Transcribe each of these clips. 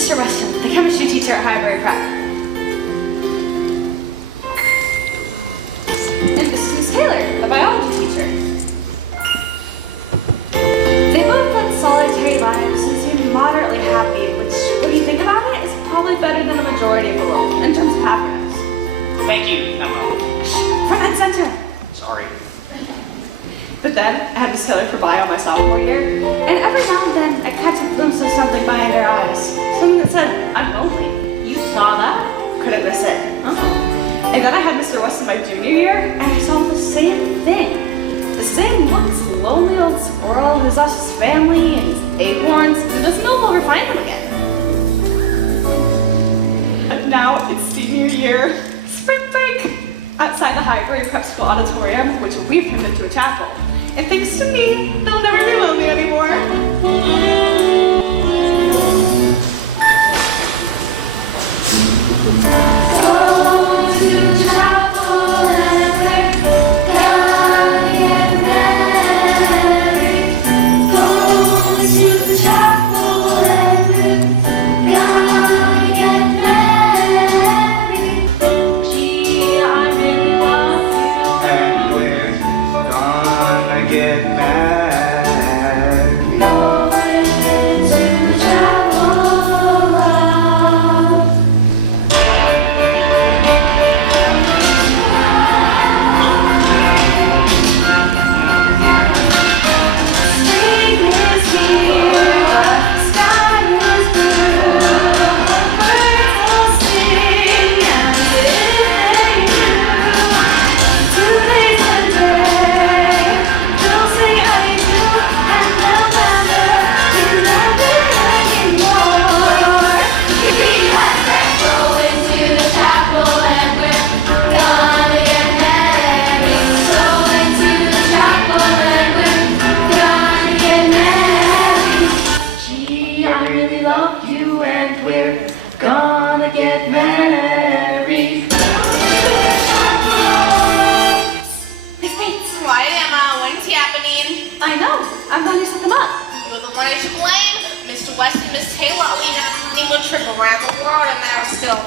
Mr. Weston, the chemistry teacher at Heartbreaker. And this is Miss Taylor, the biology teacher. They both led solitary lives and seemed moderately happy, which, when you think about it, is probably better than a majority of the world in terms of happiness. Thank you, Emma. Front and center. Sorry. But then, I had Miss Taylor for bio my sophomore year, and every now and then, I catch a glimpse of something behind her eyes. Something that said, I'm lonely. You saw that? Couldn't miss it. And then I had Mr. Weston my junior year, and I saw the same thing. The same look, this lonely old squirrel who's lost his family and his acorns, who doesn't know if we'll ever find them again. And now it's senior year, spring break, outside the Highbury Prep School auditorium, which we've turned into a chapel. And thanks to me, they'll never be lonely anymore. I'm going to set them up. You're the one I should blame. Mr. Weston and Miss Taylor are leaving a honeymoon trip around the world, and there are still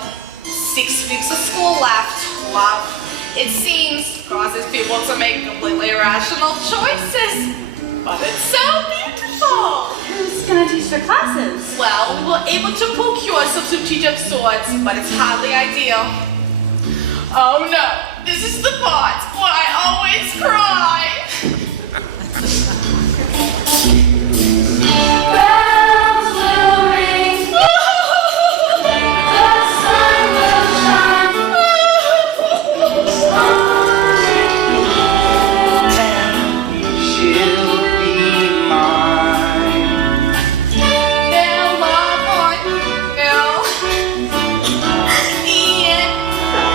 6 weeks of school left. Love, it seems, causes people to make completely irrational choices. But it's so beautiful. Who's going to teach their classes? Well, we were able to procure a substitute teacher of sorts, but it's hardly ideal. Oh no, this is the part where I always cry. Bells will ring, the sun will shine, and she'll be mine. they'll love on Bill, Ian,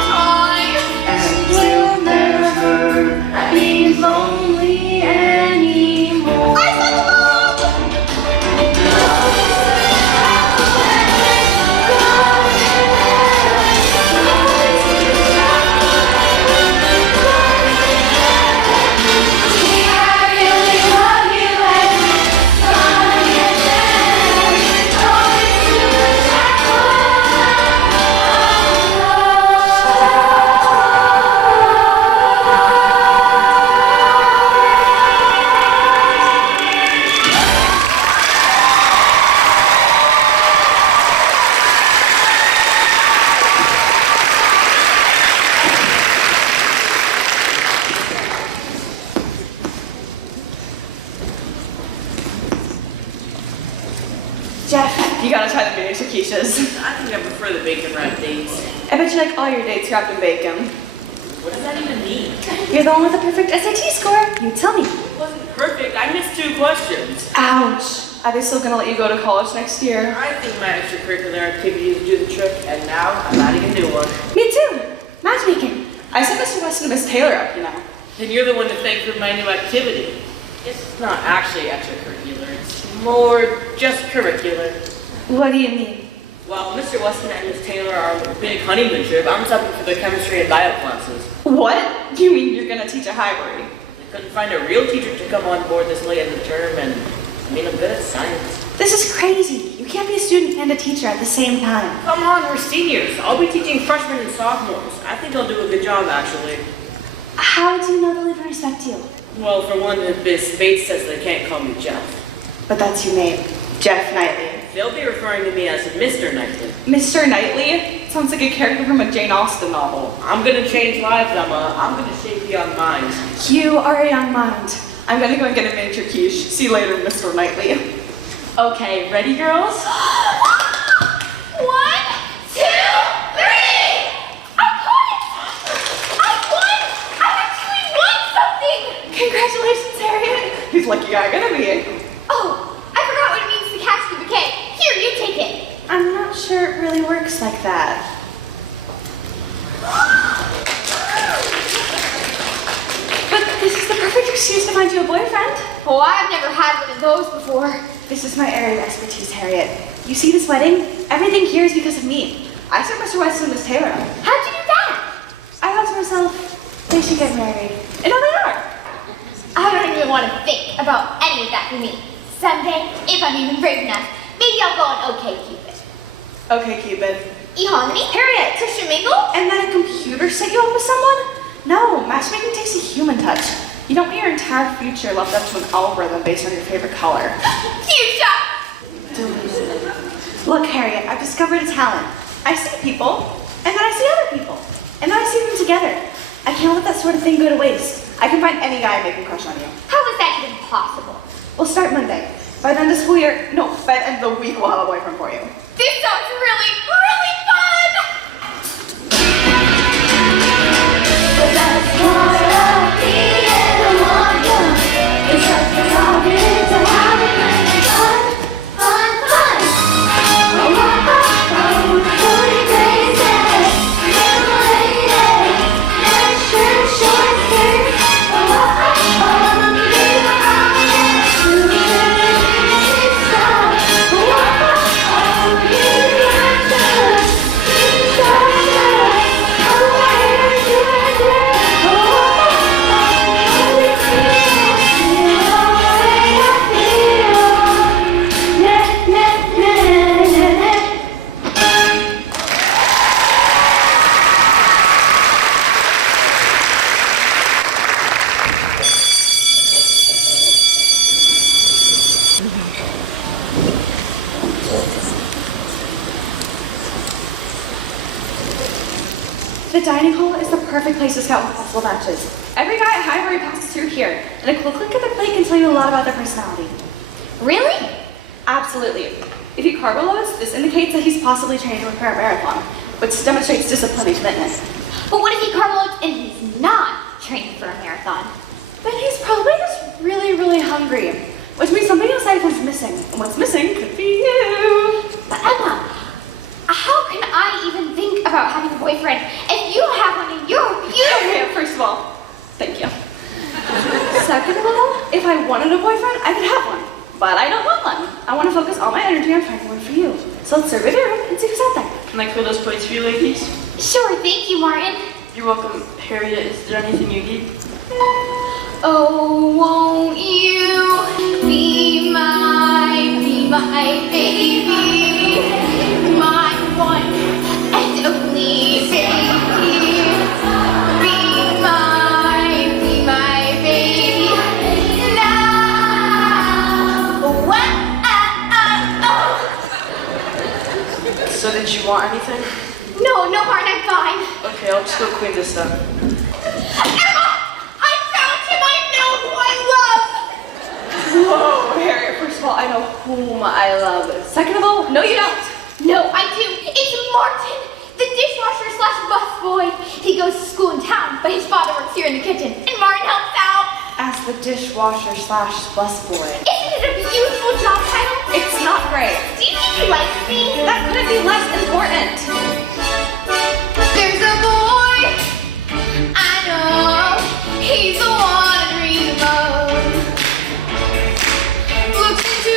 Toy, And we'll never Be lonely anymore. I said love! Jeff, you gotta try the miniature quiches. I think I prefer the bacon wrapped dates. I bet you like all your dates wrapped in bacon. What does that even mean? You're the one with the perfect SAT score. You tell me. It wasn't perfect. I missed 2 questions. Ouch. Are they still gonna let you go to college next year? I think my extracurricular activities do the trick, and now I'm adding a new one. Me too. Matchmaking. I sent Mr. Weston and Miss Taylor up, you know. And you're the one to thank for my new activity. It's not actually extracurricular. It's more just curricular. What do you mean? Well, Mr. Weston and Miss Taylor are on a big honeymoon trip. I'm subbing for the chemistry and bio classes. What? You mean you're gonna teach a Highbury? I couldn't find a real teacher to come on board this late in the term, and I mean, I'm good at science. This is crazy. You You can't be a student and a teacher at the same time. Come on, we're seniors. I'll be teaching freshmen and sophomores. I think I'll do a good job, actually. How do you know they'll even respect you? Well, for one, Miss Bates says they can't call me Jeff. But that's your name, Jeff Knightley. They'll be referring to me as Mr. Knightley. Mr. Knightley? Sounds like a character from a Jane Austen novel. I'm gonna change lives, Emma. I'm gonna shape young minds. You are a young mind. I'm gonna go and get a miniature quiche. See you later, Mr. Knightley. Okay, ready, girls? 1, 2, 3! I won! I actually won something! Congratulations, Harriet. He's lucky guy gonna be. Oh, I forgot what it means to catch the bouquet. Here, you take it. I'm not sure it really works like that. But this is the perfect excuse to find you a boyfriend. Oh, I've never had one of those before. This is my area of expertise, Harriet. You see this wedding? Everything here is because of me. I set Mr. West and Miss Taylor up. How'd you do that? I thought to myself, they should get married. And now they are. I don't even want to think about any of that for me. Someday, if I'm even brave enough, maybe I'll go on OK Cupid. Okay, Cupid. eHarmony? Harriet! Christian Mingle? And then a computer set you up with someone? No, matchmaking takes a human touch. You don't want your entire future left up to an algorithm based on your favorite color. Fuchsia! Look, Harriet, I've discovered a talent. I see people, and then I see other people, and then I see them together. I can't let that sort of thing go to waste. I can find any guy and make him crush on you. How is that even possible? We'll start Monday. By the end of the school year, no, by the end of the week, we'll have a boyfriend for you. This sounds really, really fun! The best part of being a wonder is just the target to having fun, fun, fun. Oh, oh, oh, pretty crazy, little lady, nice shirt, short skirt. Oh, oh, oh, oh, little eye, super big star. Oh, oh, oh, little actor, The dining hall is the perfect place to scout for possible matches. Every guy at Highbury passes through here, and a quick look at their plate can tell you a lot about their personality. Really? Absolutely. If he carbo loads, this indicates that he's possibly training to a marathon, which demonstrates discipline and commitment. But what if he carbo loads and he's not training for a marathon? Then he's probably just really, really hungry, which means something outside of him's missing, and what's missing could be you. But Emma, how can I even think about having a boyfriend if you don't have one and you're beautiful? Okay, first of all, thank you. Second of all, if I wanted a boyfriend, I could have one. But I don't want one. I want to focus all my energy on finding one for you. So let's survey the room and see who's out there. Can I fill those plates for you, ladies? Sure, thank you, Martin. You're welcome, Harriet. Is there anything you need? Oh, won't you be my baby, my one and only baby, be my baby now. What? So did you want anything? No, Martin, I'm fine. Okay, I'll just go clean this up. Emma, I found him. I know who I love. Whoa, Harriet, first of all, I know whom I love. Second of all, no you don't. No, I do. It's Martin, the dishwasher slash busboy. He goes to school in town, but his father works here in the kitchen, and Martin helps out. As the dishwasher slash busboy. Isn't it a beautiful job title? It's not great. Do you think he likes me? That couldn't be less important. There's a boy I know. He's the one I dream of. Looks into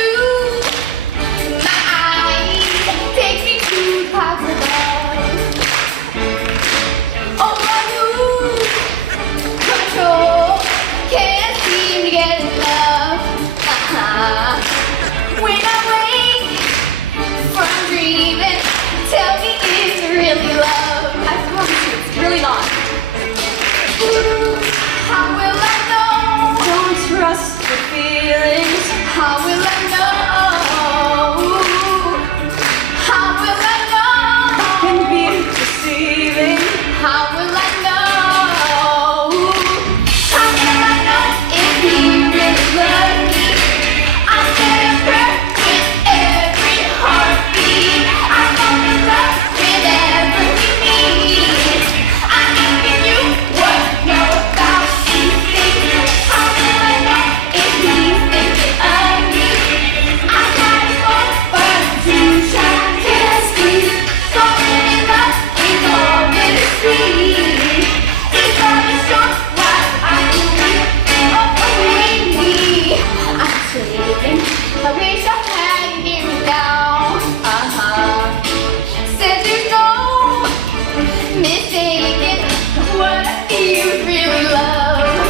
my eyes, takes me to clouds above. Oh, I lose control, can't seem to get enough. When I wake I wish I had you near me now. Said there's no mistaking what you really love.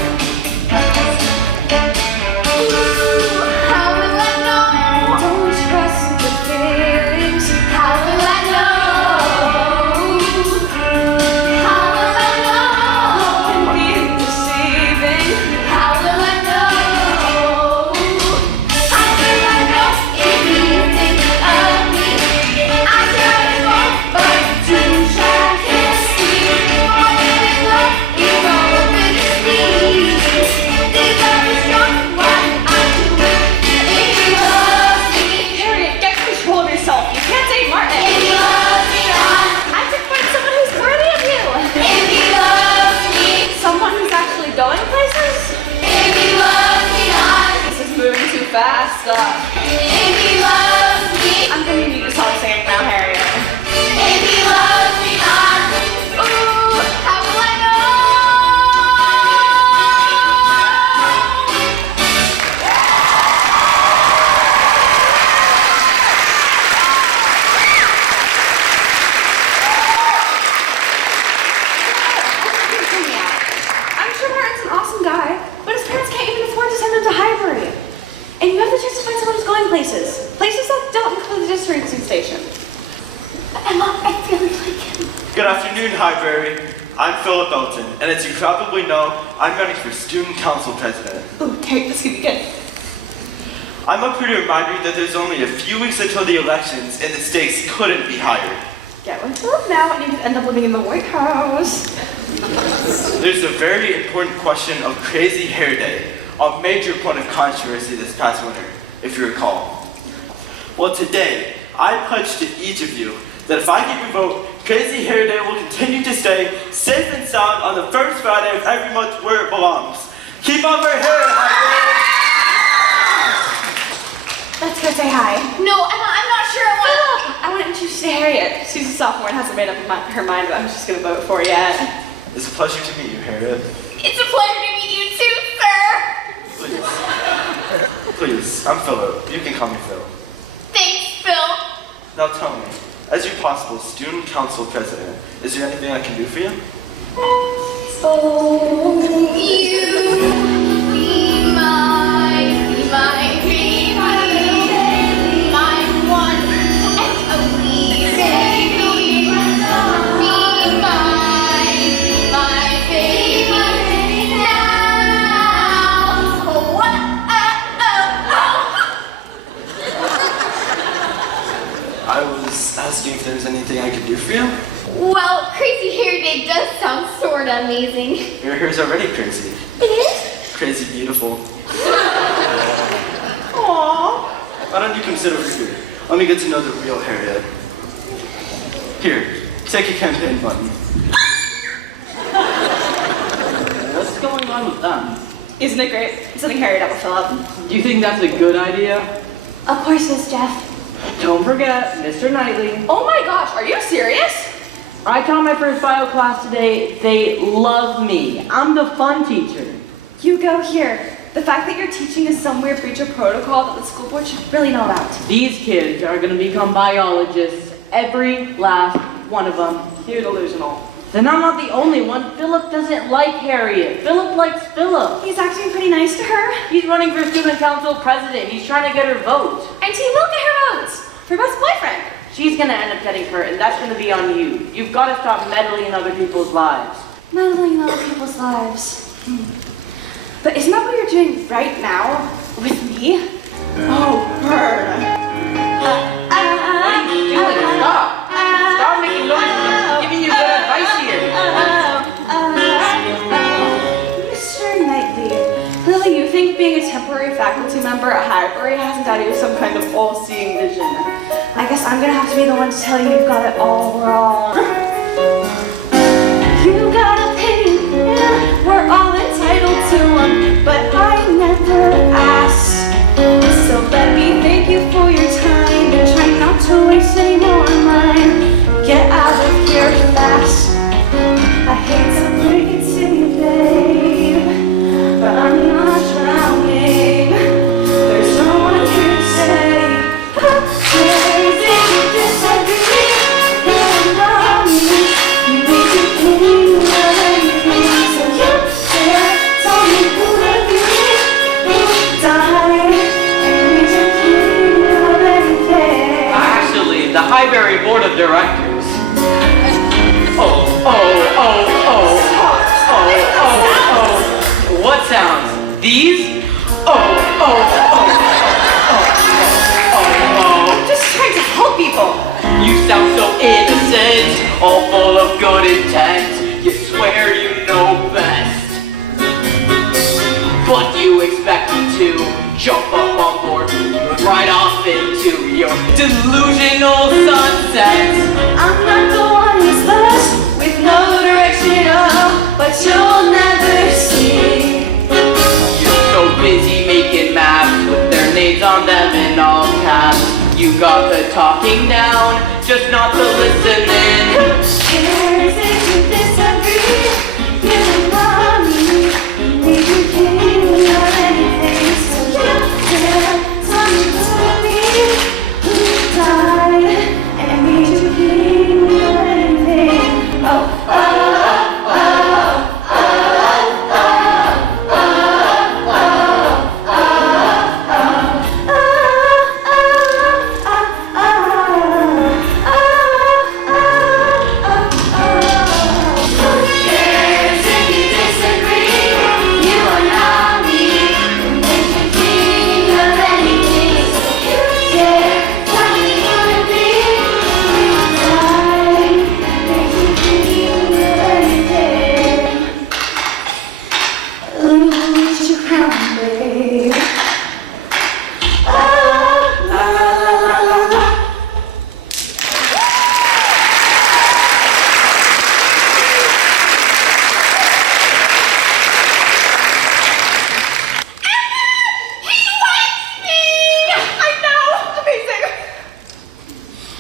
Ooh, how will I know? Don't trust the feelings. How will I know? How will I know? Can be deceiving. How will I know? How will I know if you think of me? I try to fall, but too shy can't see. All in love, you know with me. Think love is strong, why I do it? If you love me, Harriet, get control of yourself. You can't date Martin. if you love me not, I have to find someone who's worthy of you. if you love me, Someone who's actually going places. if you love me not, This is moving too fast. if you love me. I'm gonna need you to stop singing now, Harriet. If he loves me not, ooh, how will I know? Hear me out. I'm sure Martin's an awesome guy, but his parents can't even afford to send him to Highbury. And you have the chance to find someone who's going places. Places that don't include the distribution station. Emma, I really like him. Good afternoon, Highbury. I'm Philip Elton, and as you probably know, I'm running for Student Council President. Ooh, Harriet, this could be good. I'm up here to remind you that there's only a few weeks until the elections, and the stakes couldn't be higher. Get one to live now, and you could end up living in the White House. There's a very important question of Crazy Hair Day, a major point of controversy this past winter, if you recall. Well, today, I pledge to each of you that if I get your vote, Crazy Hair Day will continue to stay safe and sound on the first Friday of every month where it belongs. Keep up our hair, Highbury! Let's go say hi. No, Emma, I'm not sure I want I want to introduce you to Harriet. She's a sophomore and hasn't made up her mind about who she's going to vote for yet. It's a pleasure to meet you, Harriet. It's a pleasure to meet you too, sir. Please. Please, I'm Philip. You can call me Phil. Thanks, Phil. Now tell me, as your possible student council president, is there anything I can do for you? Oh, you be my one and only baby. Be my baby now. Oh, I was asking if there's anything I could do for you. Well, Crazy Hair Day does sound sorta amazing. Your hair's already crazy. It is? Crazy beautiful. Aww. Why don't you come sit over here? Let me get to know the real Harriet. Here, take a campaign button. What's going on with them? Isn't it great? I'm sending Harriet up with Philip. Do you think that's a good idea? Of course it is, Jeff. Don't forget, Mr. Knightley. Oh my gosh, are you serious? I taught my first bio class today. They love me. I'm the fun teacher. You go here. The fact that you're teaching is some weird breach of protocol that the school board should really know about. These kids are going to become biologists. Every last one of them. You're delusional. Then I'm not the only one. Philip doesn't like Harriet. Philip likes Philip. He's acting pretty nice to her. He's running for student council president. He's trying to get her vote. And he will get her votes for best boyfriend. She's going to end up getting hurt, and that's going to be on you. You've got to stop meddling in other people's lives. Meddling in other people's lives. But isn't that what you're doing right now with me? Oh, burn. What are you doing? Stop. Stop making noise. I'm giving you good advice here. Mr. Knightley, clearly you think being a temporary faculty member at Highbury hasn't got you some kind of all-seeing vision. I guess I'm gonna have to be the one to tell you you've got it all wrong. You got opinion, yeah, we're all entitled to them, but I never asked. So let me thank you for your time and try not to waste any more of mine. Get out of here fast. I hate to break it to you, babe, but I'm not drowning. There's no one here to save good intent. You swear you know best, but you expect me to jump up on board, right off into your delusional sunset. I'm not the one who's lost with no direction at all, but you'll never see. You're so busy making maps with their names on them in all caps. You got the talking down, just not the listening. Cares if you disagree? You don't want me. Make you king of anything. So you tell someone to me who died and made you king of anything. Oh, oh, oh, oh, oh, oh, oh, oh, oh, oh, oh.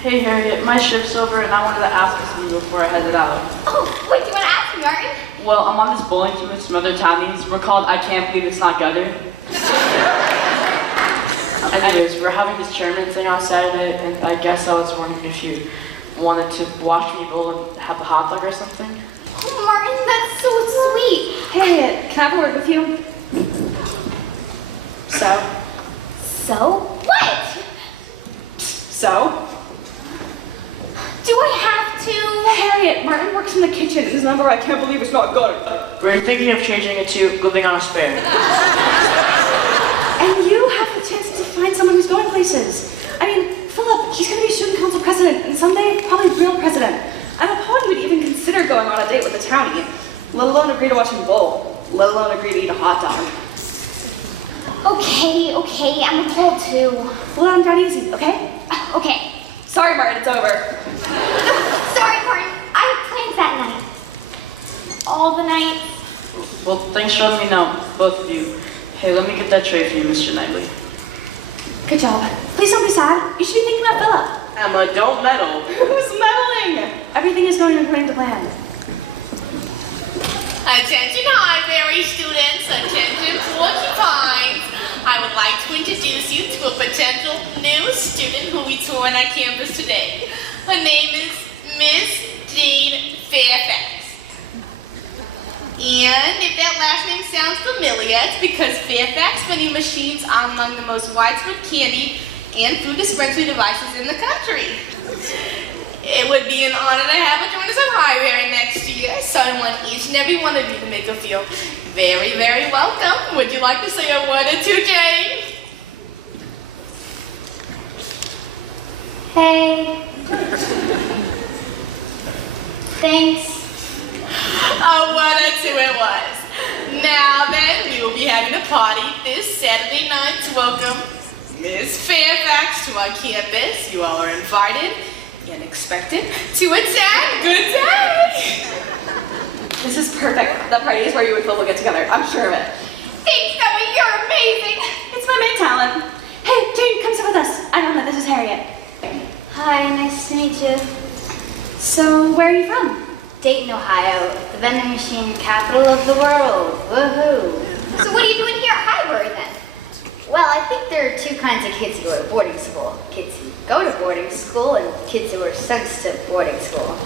Hey Harriet, my shift's over and I wanted to ask you something before I headed out. Oh, wait, do you want to ask me, Martin? Well, I'm on this bowling team with some other townies. We're called I Can't Believe It's Not Gutter. Anyways, we're having this tournament thing on Saturday, and I guess I was wondering if you wanted to watch me bowl and have a hot dog or something. Oh, Martin, that's so sweet. Harriet, can I have a word with you? So? What? So? Do I have to? Harriet, Martin works in the kitchen. His number, I can't believe it's not good. We're thinking of changing it to living on a spare. And you have the chance to find someone who's going places. I mean, Philip, he's going to be student council president, and someday probably real president. I'm appalled he would even consider going on a date with a townie, let alone agree to watch him bowl, let alone agree to eat a hot dog. Okay, I'm appalled too. Well, I'm down easy, okay? Okay. Sorry, Martin, it's over. Sorry, Martin. I have plans that night. All the nights. Well, thanks for letting me know, both of you. Hey, let me get that tray for you, Mr. Knightley. Good job. Please don't be sad. You should be thinking about Philip. Emma, don't meddle. Who's meddling? Everything is going according to plan. Attention Highbury students, attention porcupines. I would like to introduce you to a potential new student who will be touring our campus today. Her name is Miss Jean Fairfax. And if that last name sounds familiar, it's because Fairfax vending machines are among the most widespread candy and food dispensary devices in the country. It would be an honor to have her join us at Highbury next year, so I want each and every one of you to make her feel very, very welcome. Would you like to say a word or two, Jane? Hey. Thanks. A word or two it was. Now then, we will be having a party this Saturday night to welcome Miss Fairfax to our campus. You all are invited and expected to attend. Good day! This is perfect. That party is where you and Phil will get together. I'm sure of it. Thanks, Zoe. You're amazing. It's my main talent. Hey, Jane, come sit with us. I don't know, this is Harriet. Hi, nice to meet you. So, where are you from? Dayton, Ohio, the vending machine capital of the world. Woohoo. So what are you doing here at Highbury then? Well, I think there are two kinds of kids who go to boarding school. Kids who go to boarding school and kids who are sent to boarding school.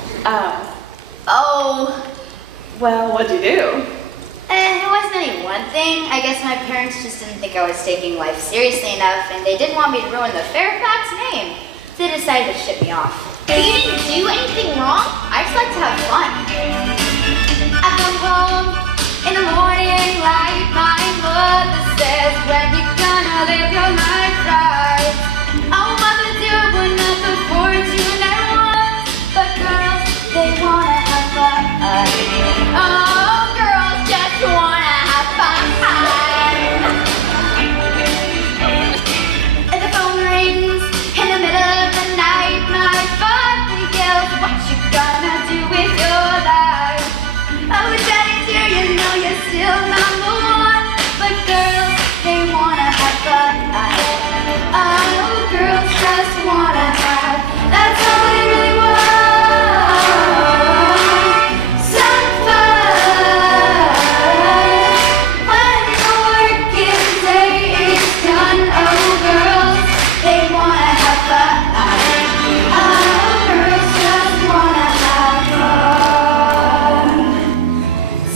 Oh, well, what'd you do? It wasn't any one thing. I guess my parents just didn't think I was taking life seriously enough, and they didn't want me to ruin the Fairfax name. So they decided to ship me off. But you didn't do anything wrong? I just like to have fun. I come home in the morning light, my mother says, when you gonna live your life right? Oh, mother dear, we're not the fortune I want, but girls, they wanna have fun. Oh, girls just wanna have fun. And the phone rings in the middle of the night, my father yells, what you gonna do with your life? Oh, daddy dear, you know you're still number one, but girls, they wanna have fun. Oh, girls just wanna have, that's all they really want. Some fun. When the working day is done, oh, girls, they wanna have fun. Oh, girls just wanna have fun.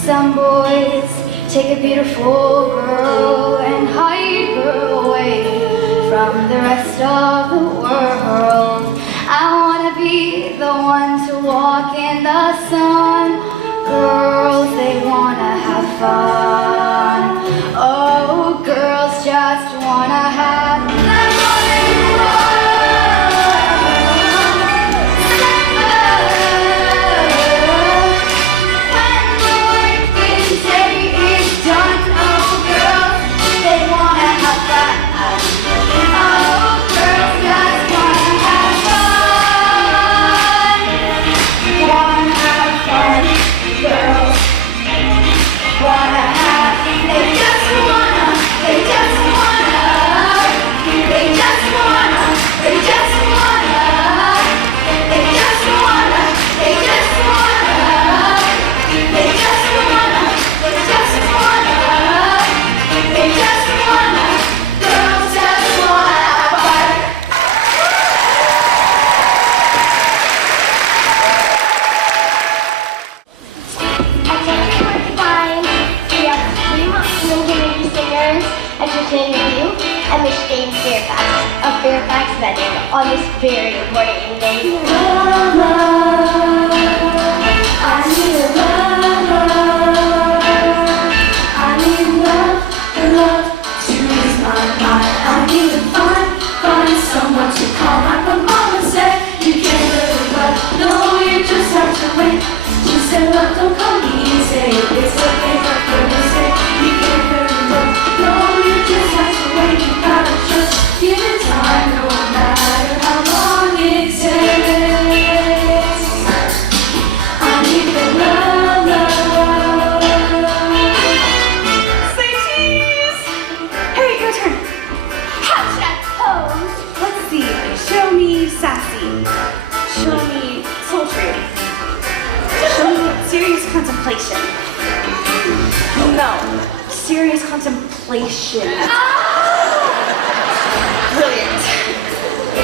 Some boys take a beautiful girl and hide her away from the rest of the world. I wanna be the one to walk in the sun. Girls, they wanna have fun. Oh, girls just wanna have that's all they want. Some fun. When the working day is done, oh, girls, they wanna have fun. Oh, girls just wanna have fun. Wanna have fun. Girls wanna have, they just wanna, they just wanna, they just wanna, they just wanna, they just wanna, they just wanna, they just wanna, they just wanna, they just wanna, girls just wanna have fun. I think we're fine. We have 3 months community singers entertaining you at Michigan Fairfax of Fairfax venue on this very important evening. I need love to ease my mind. I need to find someone to call. My mama said you can't really love. No, you just have to wait. She said love don't come easy. It's okay for her to say you can't really love. No, you just have to wait. You gotta just give it time, no matter how long it takes. I need the love. Say cheese! Hey, your turn. Hot chat pose. Let's see. Show me sassy. Show me sultry. Show me serious contemplation. No, serious contemplation. Brilliant.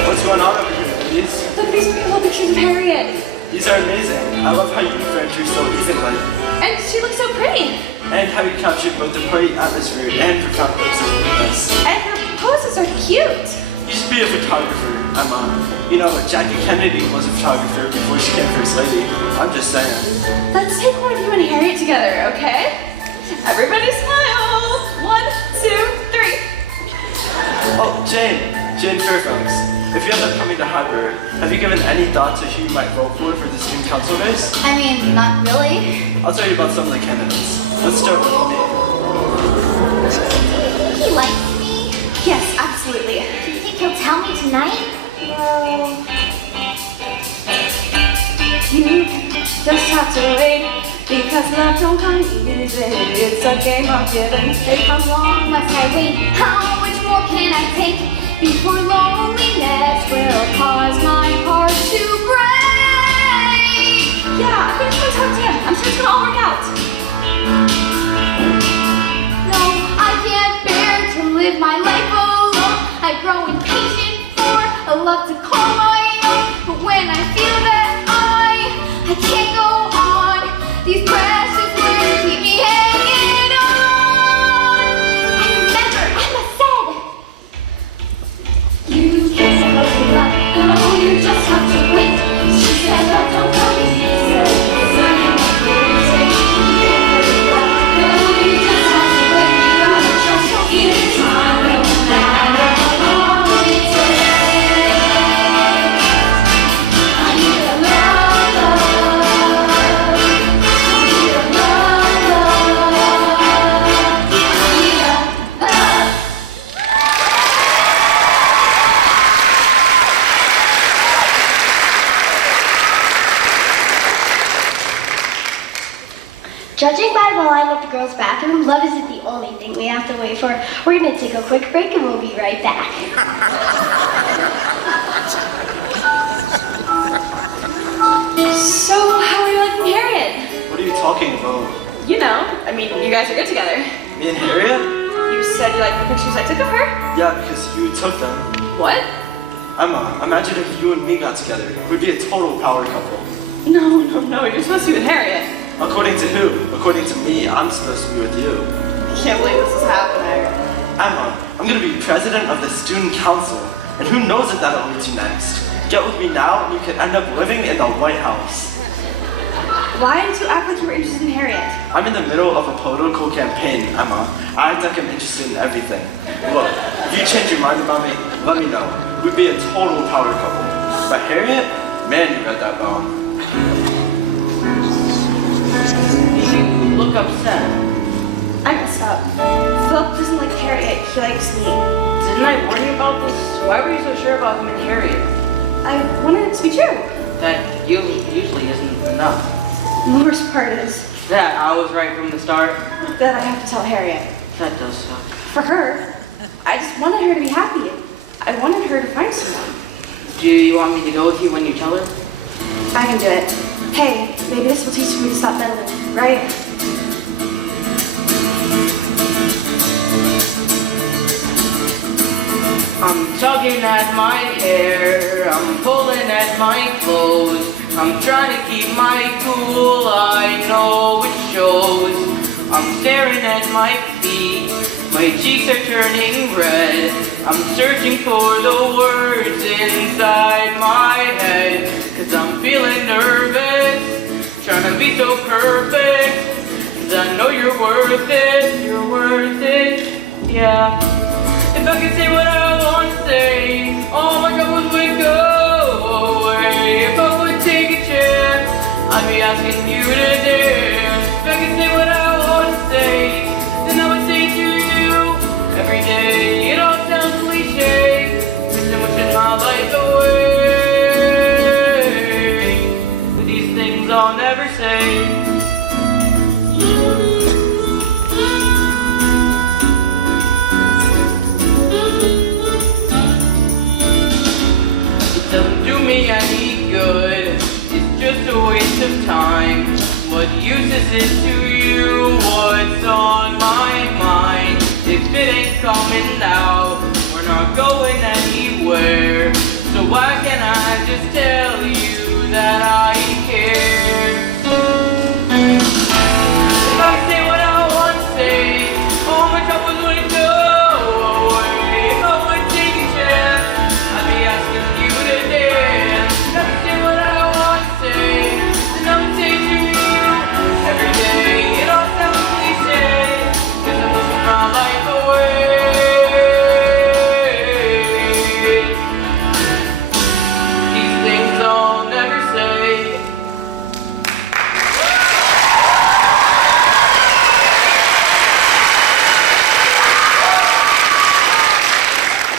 What's going on over here, ladies? Look at these beautiful pictures of Harriet. These are amazing. I love how you venture so easily. And she looks so pretty. And how you captured both the party atmosphere and profound poses with us. And her poses are cute. You should be a photographer, Emma. You know, Jackie Kennedy was a photographer before she became First Lady. I'm just saying. Let's take one of you and Harriet together, okay? Everybody smile. 1, 2, 3. Oh, Jane Fairfax. If you end up coming to Harvard, have you given any thought to who you might vote for the student council race? I mean, not really. I'll tell you about some of the candidates. Let's start with me. He likes me. Yes, absolutely. Do you think he'll tell me tonight? You just have to wait, because love don't come easy. It's a game of give and take. How long must I wait? How much more can I take before loneliness will cause my heart to break? Yeah, I'm gonna try to talk to him. I'm sure it's gonna all work out. No, I can't bear to live my life alone. I grow impatient for a love to call my own. But when I feel that I can't go on, these precious words keep me hanging on. And remember, Emma said, you can't supposed to love. No, you just have to wait. She said, love don't come easy. Judging by the line at the girls' bathroom, love isn't the only thing we have to wait for. We're gonna take a quick break and we'll be right back. So, how are you liking Harriet? What are you talking about? You know, I mean, you guys are good together. Me and Harriet? You said you liked the pictures I took of her? Yeah, because you took them. What? Emma, imagine if you and me got together. We'd be a total power couple. No, you're supposed to be with Harriet. According to who? According to me, I'm supposed to be with you. I can't believe this is happening. Emma, I'm gonna be president of the student council. And who knows if that'll lead to next. Get with me now and you could end up living in the White House. Why did you act like you were interested in Harriet? I'm in the middle of a political campaign, Emma. I act like I'm interested in everything. Look, if you change your mind about me, let me know. We'd be a total power couple. But Harriet, man, you read that wrong. You look upset. I messed up. Philip doesn't like Harriet, he likes me. Didn't I warn you about this? Why were you so sure about him and Harriet? I wanted it to be true. That usually isn't enough. The worst part is That I was right from the start. that I have to tell Harriet. That does suck. For her, I just wanted her to be happy. I wanted her to find someone. Do you want me to go with you when you tell her? I can do it. Hey, maybe this will teach me to stop meddling, right? I'm tugging at my hair, I'm pulling at my clothes. I'm trying to keep my cool, I know it shows. I'm staring at my feet, my cheeks are turning red. I'm searching for the words inside my head. Cause I'm feeling nervous, trying to be so perfect. Cause I know you're worth it, yeah. If I could say what I want to say, all my troubles would go away. If I would take a chance, I'd be asking you to dance. If I could say what I want to say, then I would say to you every day. It all sounds cliche, missing wishing my life away. But these things I'll never say. Doesn't do me any good, it's just a waste of time. What use is it to you, what's on my mind? If it ain't coming out, we're not going anywhere. So why can't I just tell you that I care? If I could say what I want to say, all my troubles would go away. If I would take a chance, I'd be asking you to dance. If I could say what I want to say, then I would say to you every day. It all sounds cliche, cause I'm losing my life away. These things I'll never say.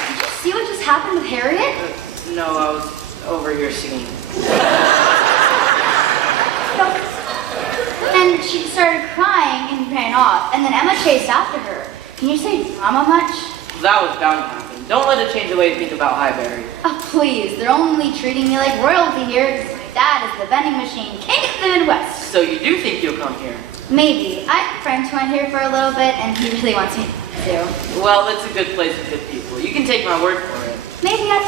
Did you see what just happened with Harriet? No, I was over here singing. And she started crying and ran off, and then Emma chased after her. Can you say drama much? That was bound to happen. Don't let it change the way you think about Highbury. Oh, please, they're only treating me like royalty here because my dad is the vending machine king of the Midwest. So you do think you'll come here? Maybe. I have a friend who went here for a little bit, and he really wants me to. Well, it's a good place with good people. You can take my word for it. Maybe I...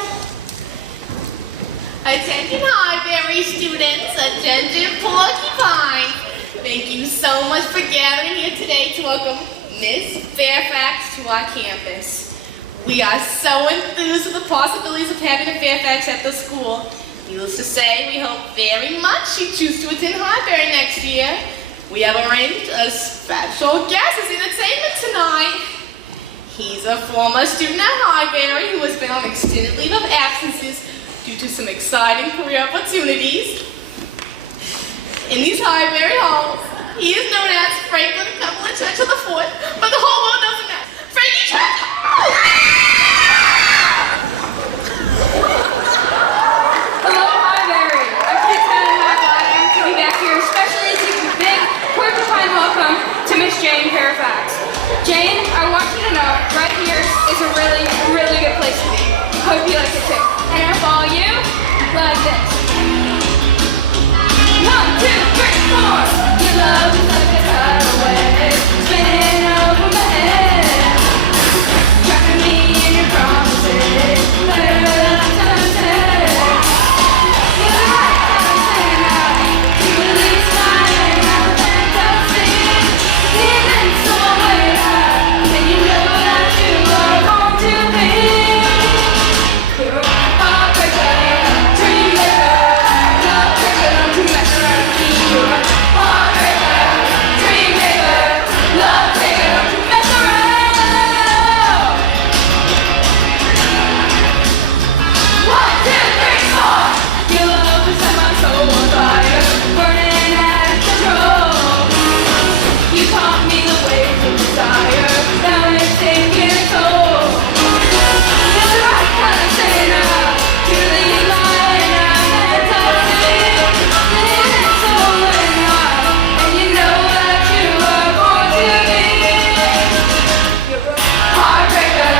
Attention Highbury students, attention porcupines. Thank you so much for gathering here today to welcome Miss Fairfax to our campus. We are so enthused with the possibilities of having a Fairfax at the school. Needless to say, we hope very much you choose to attend Highbury next year. We have arranged a special guest as entertainment tonight. He's a former student at Highbury who has been on extended leave of absences due to some exciting career opportunities. In these Highbury halls, he is known as Franklin Couplet Church of the Fort, but the whole world knows him as Frankie Church. Hello, Highbury. I'm Kit and I'm happy to be back here, especially to give you a big porcupine welcome like this. 1, 2, 3, 4. Your love is like a highway, spinning over my head, trapping me in your promises. Better than sunset. You're the right kind of sinner to release my hand out of fantasy. The invincible way out, and you know that you are born to be. You're a heartbreaker, dreammaker, love breaker, don't you mess around with me. You're a heartbreaker, dreammaker, love breaker, don't you mess around. 1, 2, 3, 4. Your love will set my soul on fire, burning out of control. You taught me the ways of desire, now it's taking a toll. You're the right kind of sinner to release my hand out of fantasy. Living so alive, and you know that you are born to be. You're a heartbreaker,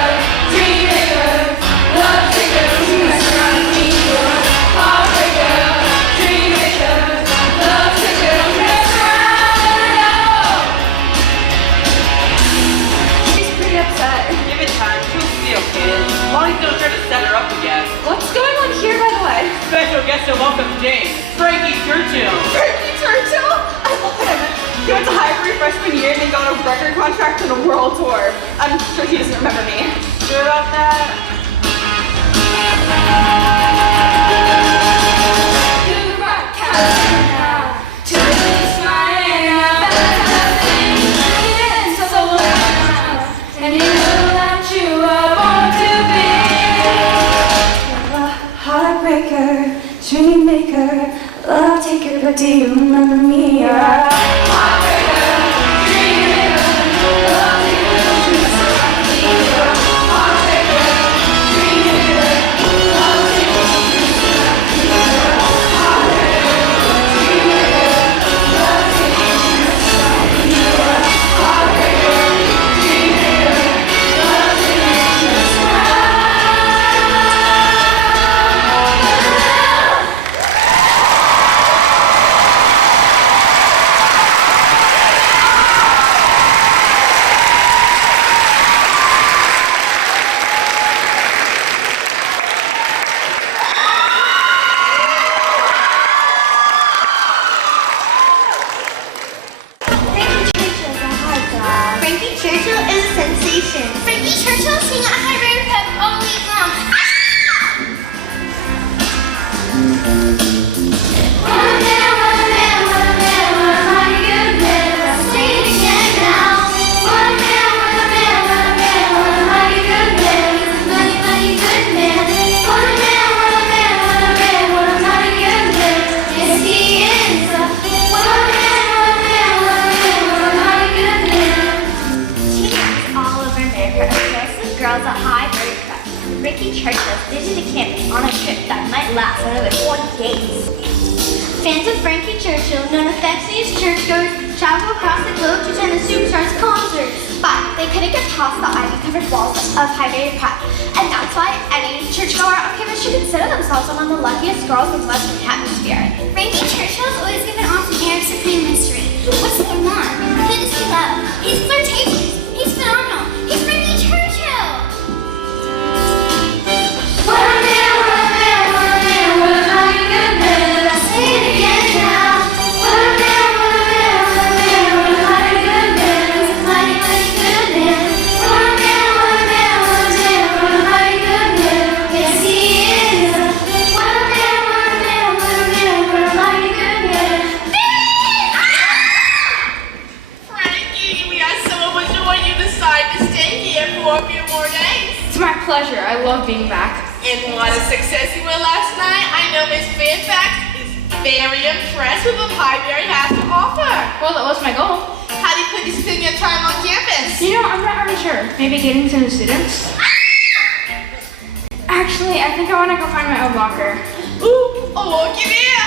dreammaker, love taker, don't you mess around with me. You're a heartbreaker, dreammaker, love taker, don't you mess around. She's pretty upset. Give it time, she'll be okay. Molly's gonna try to set her up again. What's going on here, by the way? Special guest to welcome James, Frankie Churchill. Frankie Churchill? I love him. He went to Highbury freshman year and he got a record contract and a world tour. I'm sure he doesn't remember me. Sure about that? You're the right kind of sinner to release my hand out of fantasy. Living so alive, and you know that you are born to be. You're a heartbreaker, dreammaker, love taker, but do you remember me? You're a heartbreaker, dreammaker, love taker, don't you mess around with me. You're a heartbreaker, dreammaker, love taker, don't you mess around with me. You're a heartbreaker, dreammaker, love taker, don't you mess around with me. You're a heartbreaker, dreammaker, love taker, don't you mess around. Frankie Churchill is a sensation. Frankie Churchill sing at Heartbreaker Pep all week long. What a man, what a man, what a man, what a mighty good man. I'll say it again now. What a man, what a man, what a man, what a mighty good man. He's a mighty, mighty good man. What a man, what a man, what a man, what a mighty good man. Yes, he is. What a man, what a man, what a man, what a mighty good man. Teenagers all over America are jealous of girls at Highbury Prep. Ricky Churchill visited campus on a trip that might last another 40 days. Fans of Frankie Churchill, known affectionately as churchgoers, travel across the globe to attend the superstar's concerts. But they couldn't get past the ivy-covered walls of Highbury Prep. And that's why any churchgoer on campus should consider themselves among the luckiest girls in Western Hemisphere. Frankie Churchill's always given off an air of supreme mystery. What's going on? Who does he love? He's flirtatious. He's phenomenal. He's Frankie Churchill. What a man, what a man, what a man, what a mighty good man. I'll say it again now. What a man, what a man, what a man, what a mighty good man. He's a mighty, mighty good man. What a man, what a man, what a man, what a mighty good man. Yes, he is. What a man, what a man, what a man, what a mighty good man. Frankie, we are so overjoyed you decided to stay here for a few more days. It's my pleasure. I love being back. And what a success you were last night. I know Miss Fairfax is very impressed with what Highbury has to offer. Well, that was my goal. How do you plan to spend your time on campus? You know, I'm not really sure. Maybe getting to know students? Actually, I think I want to go find my own locker. Ooh, oh, look at here.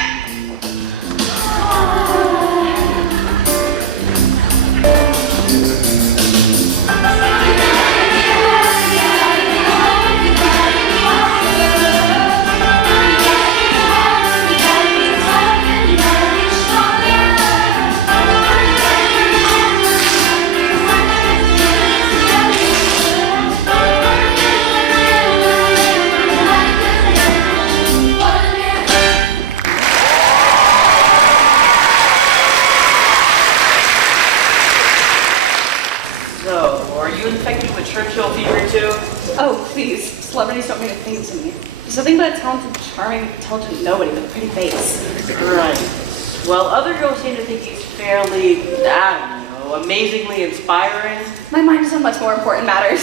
celebrities don't mean a thing to me. There's nothing but a talented, charming, intelligent nobody with a pretty face. Right. Well, other girls seem to think he's fairly, I don't know, amazingly inspiring. My mind is on much more important matters.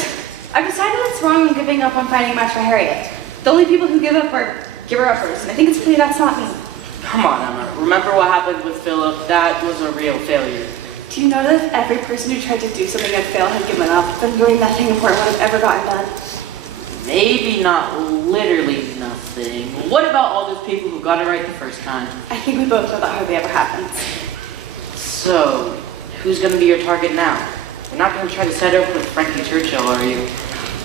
I've decided it's wrong in giving up on finding a match for Harriet. The only people who give up are giver-uppers, and I think it's clear that's not me. Come on, Emma. Remember what happened with Philip? That was a real failure. Do you know that if every person who tried to do something and failed had given up, then really nothing important would have ever gotten done? Maybe not literally nothing. What about all those people who got it right the first time? I think we both know that hardly ever happens. So, who's going to be your target now? You're not going to try to set up with Frankie Churchill, are you?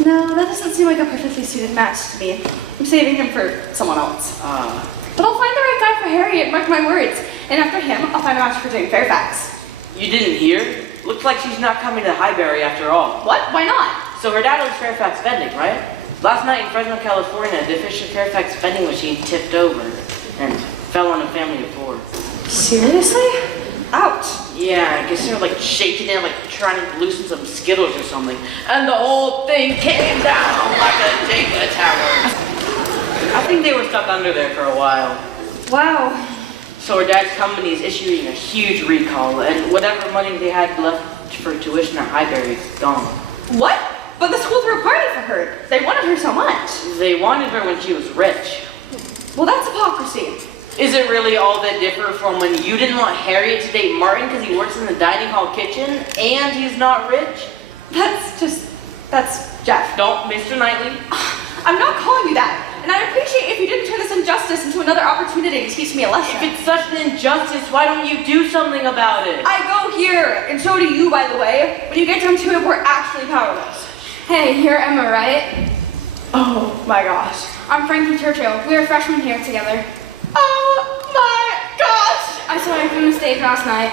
No, that doesn't seem like a perfectly suited match to me. I'm saving him for someone else. But I'll find the right guy for Harriet, mark my words. And after him, I'll find a match for Jane Fairfax. You didn't hear? Looks like she's not coming to Highbury after all. What? Why not? So her dad owns Fairfax Vending, right? Last night in Fresno, California, the efficient Fairfax vending machine tipped over and fell on a family of 4. Seriously? Ouch. Yeah, I guess they were like shaking it, like trying to loosen some Skittles or something. And the whole thing came down like a Jenga tower. I think they were stuck under there for a while. Wow. So her dad's company is issuing a huge recall, and whatever money they had left for tuition at Highbury is gone. What? But the school threw a party for her. They wanted her so much. They wanted her when she was rich. Well, that's hypocrisy. Is it really all that different from when you didn't want Harriet to date Martin because he works in the dining hall kitchen and he's not rich? That's Jeff. Don't, Mr. Knightley. I'm not calling you that. And I'd appreciate if you didn't turn this injustice into another opportunity to teach me a lesson. If it's such an injustice, why don't you do something about it? I go here, and so do you, by the way. When you get down to it, we're actually powerless. Hey, you're Emma, right? Oh my gosh. I'm Frankie Churchill. We were freshmen here together. Oh my gosh! I saw you from the stage last night.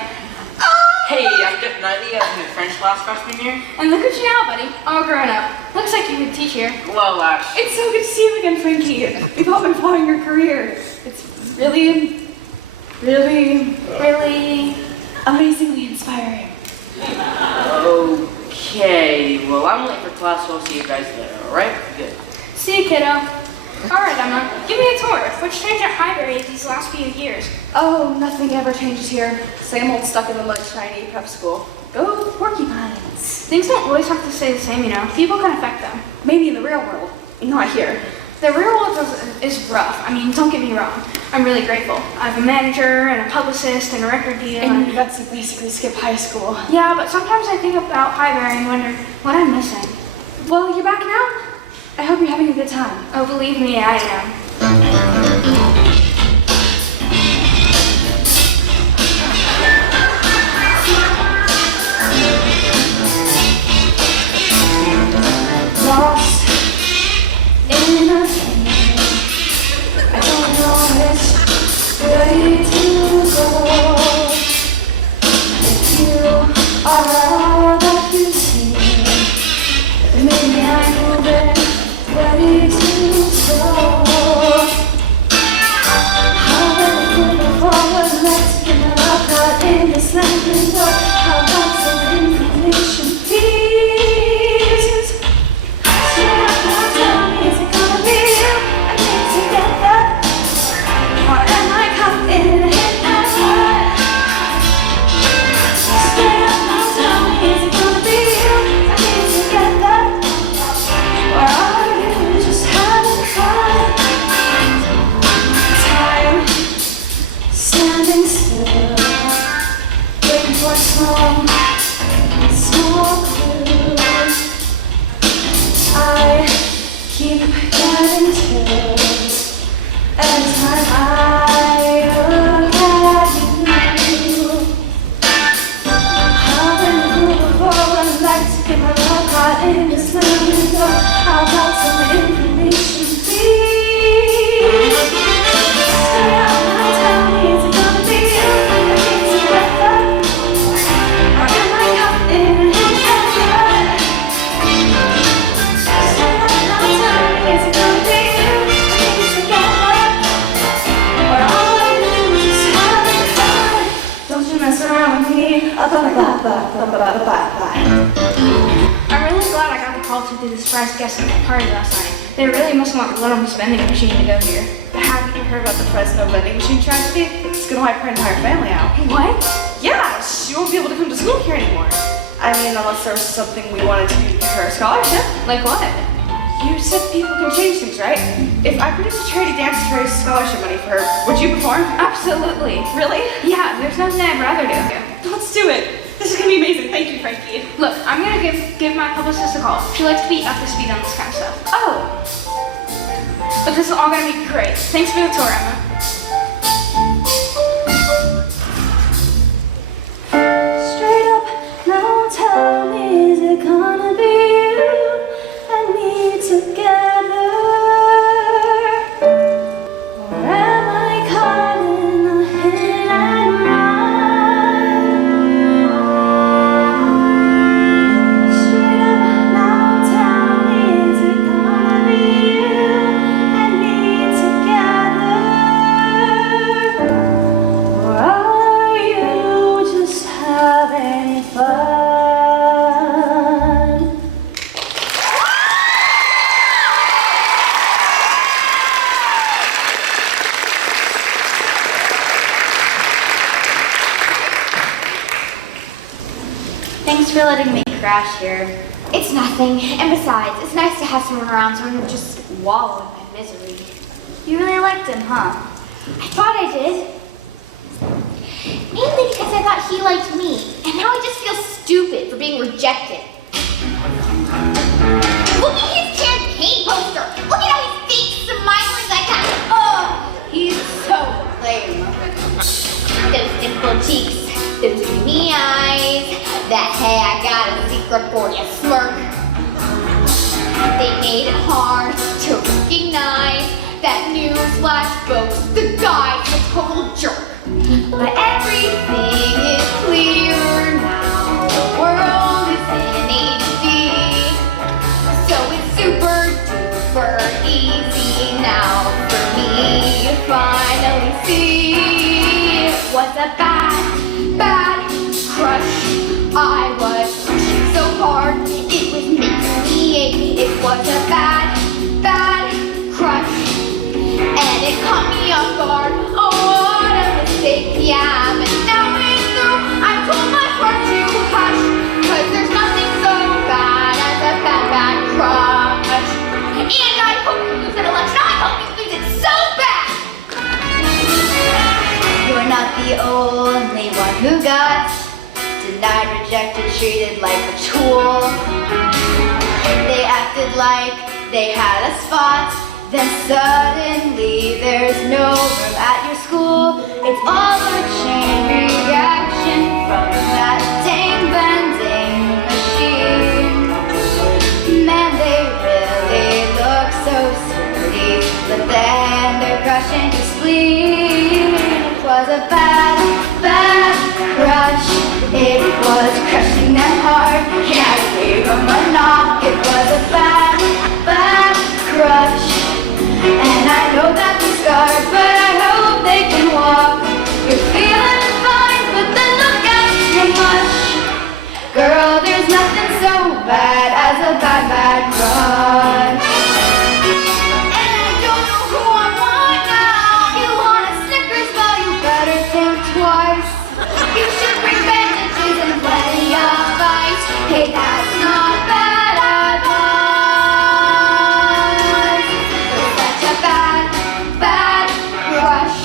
Hey, I'm Jeff Knightley. I was in the French class freshman year. And look at you now, buddy. All grown up. Looks like you could teach here. Well, actually. It's so good to see you again, Frankie. We've all been following your career. It's really amazingly inspiring. Okay, well, I'm late for class, so I'll see you guys later, alright? Good. See you, kiddo. All right, Emma. Give me a tour. What's changed at Highbury these last few years? Oh, nothing ever changes here. Same old stuck in the mud shiny prep school. Go porcupines. Things don't always have to stay the same, you know. People can affect them. Maybe in the real world, not here. The real world is rough. I mean, don't get me wrong. I'm really grateful. I have a manager and a publicist and a record deal. And you got to basically skip high school. Yeah, but sometimes I think about Highbury and wonder what I'm missing. Well, you're back now? I hope you're having a good time. Oh, believe me, I am. Lost in a dream. I don't know which way to go. If you are all that you see, maybe I'm moving ready to go. How will I move forward? Let's get my love caught in the slamming door. How about some information, please? I'm really glad I got the call to do the surprise guest at the party last night. They really must want Little's vending machine to go here. Haven't you heard about the Fresno vending machine tragedy? It's gonna wipe her entire family out. What? Yeah, she won't be able to come to school here anymore. I mean, unless there was something we wanted to do for her scholarship. Like what? You said people can change things, right? If I produce a charity dance to raise scholarship money for her, would you perform? Absolutely. Really? Yeah, there's nothing I'd rather do. Let's do it. This is gonna be amazing. Thank you, Frankie. Look, I'm gonna give my publicist a call. She likes to be up to speed on this kind of stuff. Oh, But this is all gonna be great. Thanks for the tour, Emma. Straight up, now tell me, is it gonna be you and me together? Or am I caught in a hit and run? Straight up, now tell me, is it gonna be you and me together? Or are you just having fun? Thanks for letting me crash here. It's nothing, and besides, it's nice to have someone around so I can just wallow in my misery. You really liked him, huh? I thought I did. Mainly because I thought he liked me, and now I just feel stupid for being rejected. Look at his campaign poster! Look at how he's fake smiling like that! Oh, he's so lame. Those dimpled cheeks, those dreamy eyes, that hey, I got a secret for you smirk. They made it hard to recognize that newsflash folks, the guy's a total jerk. But everything is clear now. The world is in HD. So it's super duper easy now for me to finally see what's a bad crush. I was pushing so hard, it was making me ache. It was a bad crush, and it caught me off guard. Oh, what a mistake, yeah, but now it's through. I told my heart to hush, 'cause there's nothing so bad as a bad crush. And I hope you lose that election. I hope you lose it so bad. You're not the only one who got denied, rejected, treated like a tool. They acted like they had a spot, then suddenly there's no room at your school. It's all a chain reaction from that dang vending machine. Man, they really look so sturdy, but then they're crushing to spleen. It was a bad crush. It was crushing them hard, and I gave them a knock. It was a bad crush, and I know that they're scarred, but I hope they can walk. You're feeling fine, but then look at your mush. Girl, there's nothing so bad as a bad crush. And I don't know who I want now. You want a Snickers, well, you better think twice. You should bring bandages and plenty of ice. Hey, that's not bad advice. You're such a bad crush.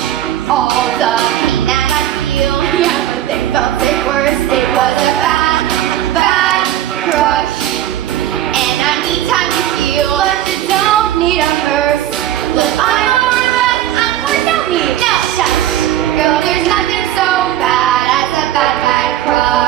All the pain that I feel, yeah, but they felt it worse. It was a bad crush, and I need time to heal, but you don't need a hearse. Look, I'm over that. I'm worth no need. No, shush, girl. There's nothing so bad as a bad crush.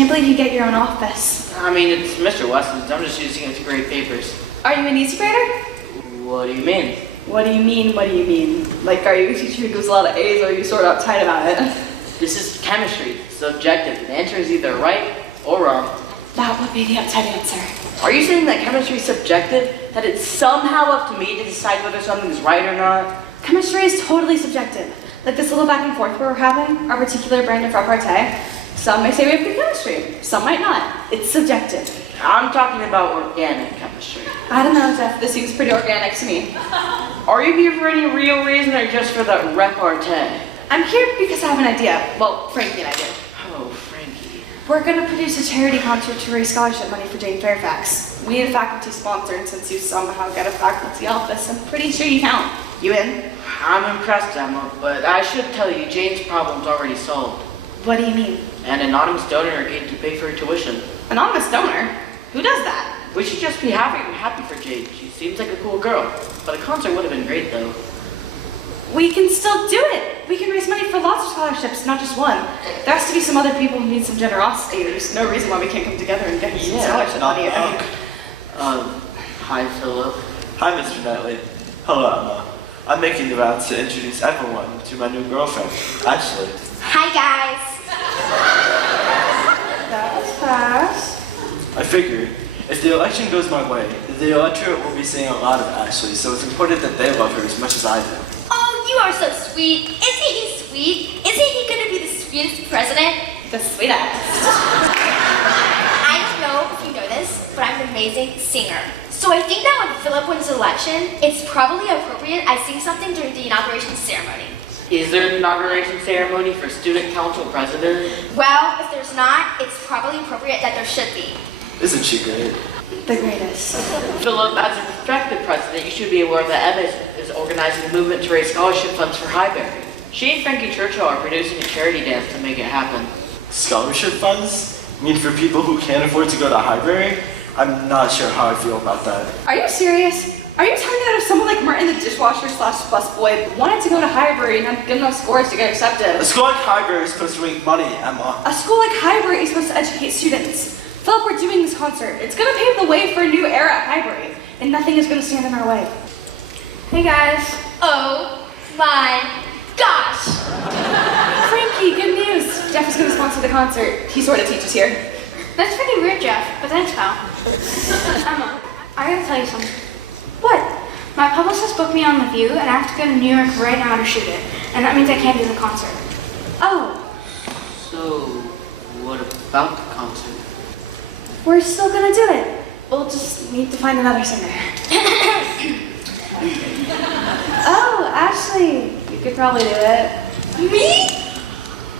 Can't believe you get your own office. I mean, it's Mr. Weston's. I'm just using it to grade papers. Are you an easy grader? What do you mean? What do you mean, what do you mean? Like, are you a teacher who gives a lot of A's, or are you sort of uptight about it? This is chemistry. It's subjective. The answer is either right or wrong. That would be the uptight answer. Are you saying that chemistry is subjective? That it's somehow up to me to decide whether something is right or not? Chemistry is totally subjective. Like this little back and forth we're having, our particular brand of repartee. Some may say we have good chemistry, some might not. It's subjective. I'm talking about organic chemistry. I don't know, Jeff. This seems pretty organic to me. Are you here for any real reason or just for the repartee? I'm here because I have an idea. Well, Frankie and I did. Oh, Frankie. We're going to produce a charity concert to raise scholarship money for Jane Fairfax. We need a faculty sponsor, and since you somehow get a faculty office, I'm pretty sure you count. You in? I'm impressed, Emma, but I should tell you, Jane's problem's already solved. What do you mean? An anonymous donor agreed to pay for her tuition. Anonymous donor? Who does that? We should just be happy for Jane. She seems like a cool girl. But a concert would have been great, though. We can still do it. We can raise money for lots of scholarships, not just one. There has to be some other people who need some generosity. There's no reason why we can't come together and get some scholarship money. Hi, Philip. Hi, Mr. Knightley. Hello, Emma. I'm making the rounds to introduce everyone to my new girlfriend, Ashley. Hi, guys. That was fast. I figured, if the election goes my way, the electorate will be seeing a lot of Ashley, so it's important that they love her as much as I do. Oh, you are so sweet. Isn't he sweet? Isn't he going to be the sweetest president? The sweetest. I don't know if you know this, but I'm an amazing singer. So I think that when Philip wins the election, it's probably appropriate I sing something during the inauguration ceremony. Is there an inauguration ceremony for student council president? Well, if there's not, it's probably appropriate that there should be. Isn't she great? The greatest. Philip, as a prospective president, you should be aware that Emma is organizing a movement to raise scholarship funds for Highbury. She and Frankie Churchill are producing a charity dance to make it happen. Scholarship funds? You mean for people who can't afford to go to Highbury? I'm not sure how I feel about that. Are you serious? Are you telling me that if someone like Martin the dishwasher / busboy wanted to go to Highbury and had good enough scores to get accepted? A school like Highbury is supposed to make money, Emma. A school like Highbury is supposed to educate students. Philip, we're doing this concert. It's going to pave the way for a new era at Highbury, and nothing is going to stand in our way. Hey guys. Oh my gosh! Frankie, good news. Jeff is going to sponsor the concert. He sort of teaches here. That's pretty weird, Jeff, but thanks, pal. Emma, I gotta tell you something. What? My publicist booked me on The View, and I have to go to New York right now to shoot it. And that means I can't do the concert. Oh, So, what about the concert? we're still going to do it. We'll just need to find another singer. Oh, Ashley, you could probably do it. Me?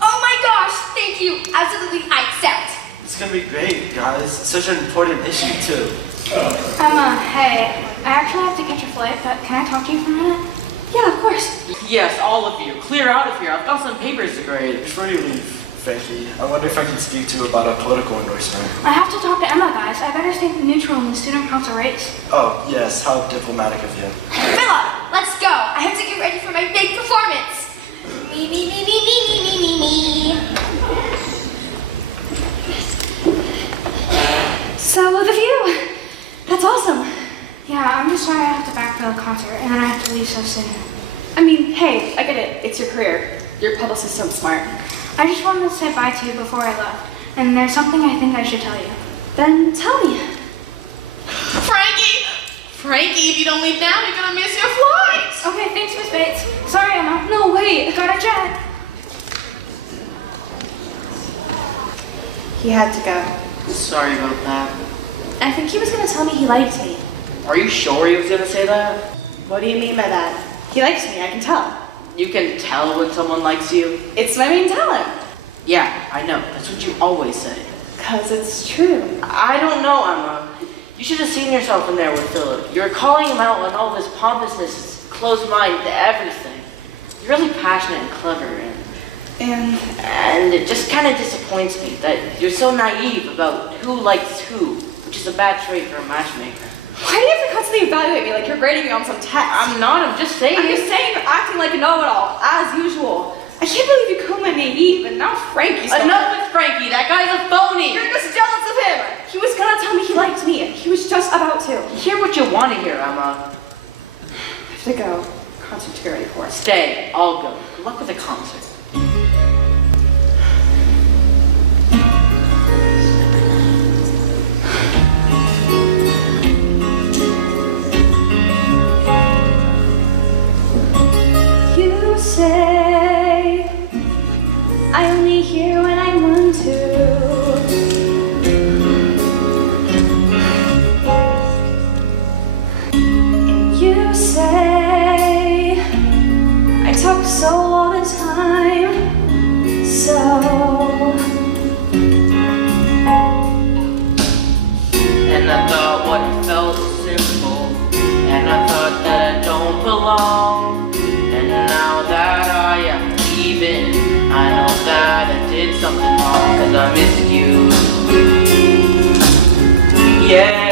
Oh my gosh, thank you. Absolutely, I accept. It's gonna be great, guys. Such an important issue, too. Emma, hey, I actually have to catch a flight, but can I talk to you for a minute? Yeah, of course. Yes, all of you. Clear out of here. I've got some papers to grade. Before you leave, Frankie, I wonder if I can speak to you about a political endorsement. I have to talk to Emma, guys. I better stay neutral in the student council race. Oh, yes, how diplomatic of you. Philip, let's go. I have to get ready for my big performance. Me, me, me, me, me, me, me, me, me. So, The View. That's awesome. Yeah, I'm just sorry I have to backfill the concert, and then I have to leave so soon. I mean, hey, I get it. It's your career. Your publicist's so smart. I just wanted to say bye to you before I left, and there's something I think I should tell you. Then tell me. Frankie! Frankie, if you don't leave now, you're gonna miss your flight! Okay, thanks, Miss Bates. Sorry, Emma. No, wait. Got a jet. He had to go. Sorry about that. I think he was going to tell me he liked me. Are you sure he was gonna say that? What do you mean by that? He likes me, I can tell. You can tell when someone likes you? It's my main talent. Yeah, I know. That's what you always say. 'Cause it's true. I don't know, Emma. You should have seen yourself in there with Philip. You're calling him out on all this pompousness, his closed mind to everything. You're really passionate and clever, and it just kind of disappoints me that you're so naive about who likes who, which is a bad trait for a matchmaker. Why do you have to constantly evaluate me like you're grading me on some test? I'm not, I'm just saying. I'm just saying you're acting like a know-it-all, as usual. I can't believe you called me naive, and now Frankie's going. Enough with Frankie, that guy's a phony! You're just jealous of him! He was gonna tell me he liked me, and he was just about to. Hear what you want to hear, Emma. I have to go. Concert ready for us. Stay, I'll go. Good luck with the concert. You say I only hear when I want to. You say I talk so all the time, so. And I thought what felt simple, and I thought that I don't belong. And now that I am leaving, I know that I did something wrong, 'cause I missed you. Yeah.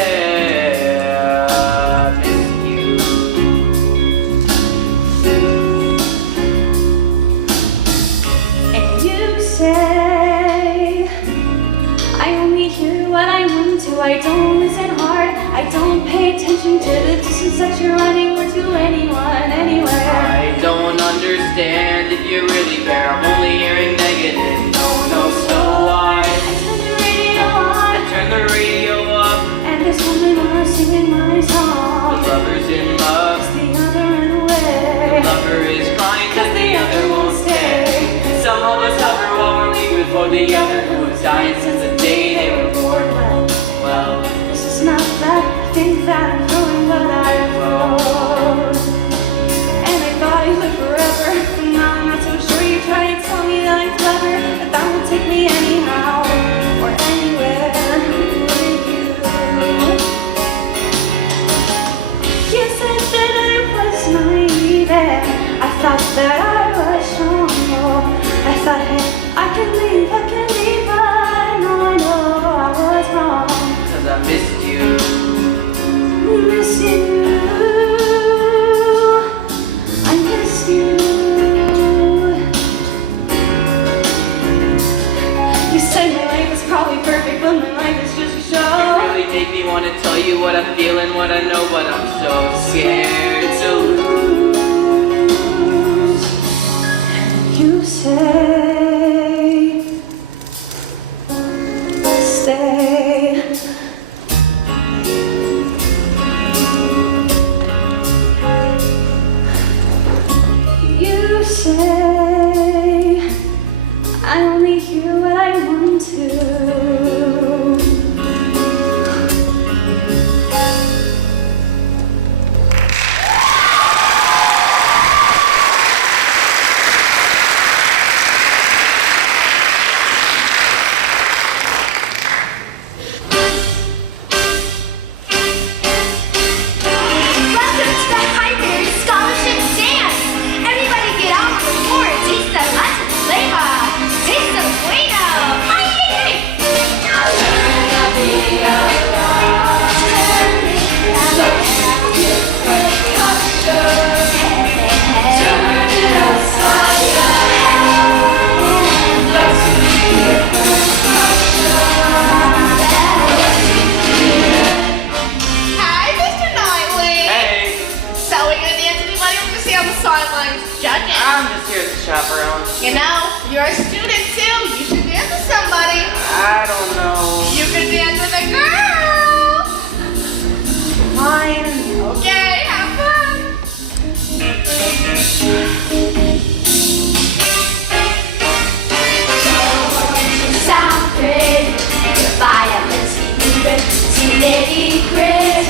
I don't listen hard, I don't pay attention to the distance that you're running or to anyone, anywhere. I don't understand if you really care, I'm only hearing negative, no, so why? I turn the radio up, And there's women are singing my song. the lover's in love, The other ran away, the lover is crying 'cause the other won't stay. Some of us hover while we're weak before the other who has died since the day they were born. Well, this is not that I think that I'm doing what I wrote. And I thought I lived forever, but now I'm not so sure. You try to tell me that I'm clever, but that won't take me anyhow or anywhere with you. You said that I was naive, and I thought that I was strong. Oh, I thought, hey, I can leave, but I know I was wrong. I missed you. Miss you. I miss you. You said my life is probably perfect, but my life is just a show. You really make me want to tell you what I'm feeling, what I know, but I'm so scared to lose. You say, stay. You say I only hear what I want to. Welcome to the Heartbreaker Scholarship Dance! Everybody get out on the floor and taste the lunch flavor! Taste the bueno! Hi, Mr. Knightley. Hey, So we're gonna dance anybody we're gonna see on the sidelines judging. I'm just here as a chaperone. You know, you're a student too. You should dance with somebody. I don't know. You can dance with a girl. Fine. Okay, have fun. Sound pretty, your violin's moving, see lady pretty.